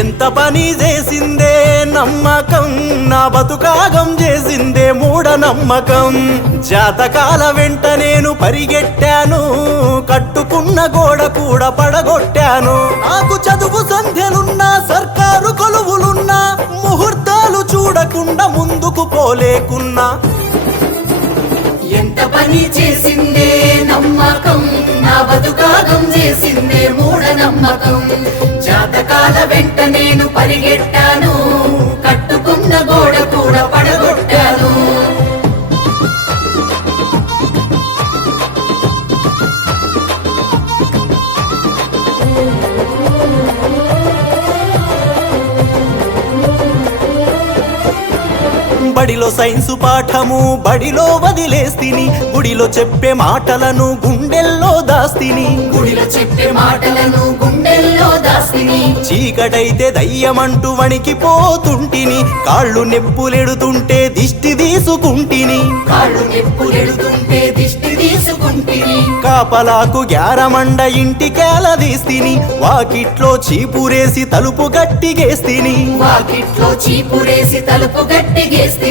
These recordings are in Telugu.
ఎంత పని చేసిందే నమ్మకం, నా బతుకాగం చేసిందే మూఢనమ్మకం. జాతకాల వెంట నేను పరిగెట్టాను, కట్టుకున్న గోడ కూడా పడగొట్టాను. నాకు చదువు సంధ్యలున్నా, సర్కారు కొలువులున్నా, ముహూర్తాలు చూడకుండా ముందుకు పోలేకున్నా. ఎంత పని చేసిందే నమ్మకం, నా బతుకాగం చేసిందే మూఢనమ్మకం. జాతకాల వెంట నేను పరిగెట్టాను, కట్టుకున్న గోడ కూడా పడగొట్టాను. బడిలో సైన్సు పాఠము బడిలో వదిలేస్తిని, గుడిలో చెప్పే మాటలను గుండెల్లో దాస్తిని. గుడిలో చెప్పే మాటలను గుండెల్లో దాస్తిని. చీకటైతే దయ్యమంటూ వణికిపోతుంటిని, కాళ్ళు నెప్పులెడుతుంటే దిష్టి తీసుకుంటిని. కాళ్ళు నెప్పులెడుతుంటే దిష్టి తీసుకుంటిని. కాపలాకు గ్యారమండ ఇంటికేలదీస్తిని, వాకిట్లో చీపురేసి తలుపు గట్టిగేస్తిని. వాకిట్లో చీపురేసి తలుపు గట్టిగేస్తిని.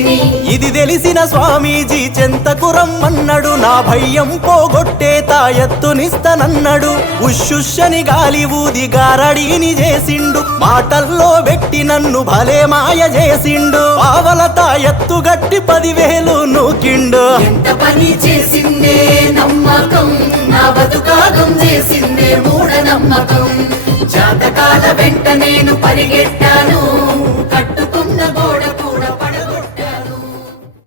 ఇది తెలిసిన స్వామీజీ చెంతకు రమ్మన్నాడు, నా భయం పోగొట్టే తాయెత్తునిస్తనన్నాడు. ఉషుషని గాలి ఊది గారడీని చేసిండు, మాటల్లో పెట్టి నన్ను భలే మాయ చేసిండు. పావల తాయెత్తు గట్టి 10,000 నూకిండు. ఎంత పని చేసిందే నమ్మకం, నా బతుకాగం చేసిందే మూఢనమ్మకం. జాతకాల వెంట నేను పరిగెట్టాను,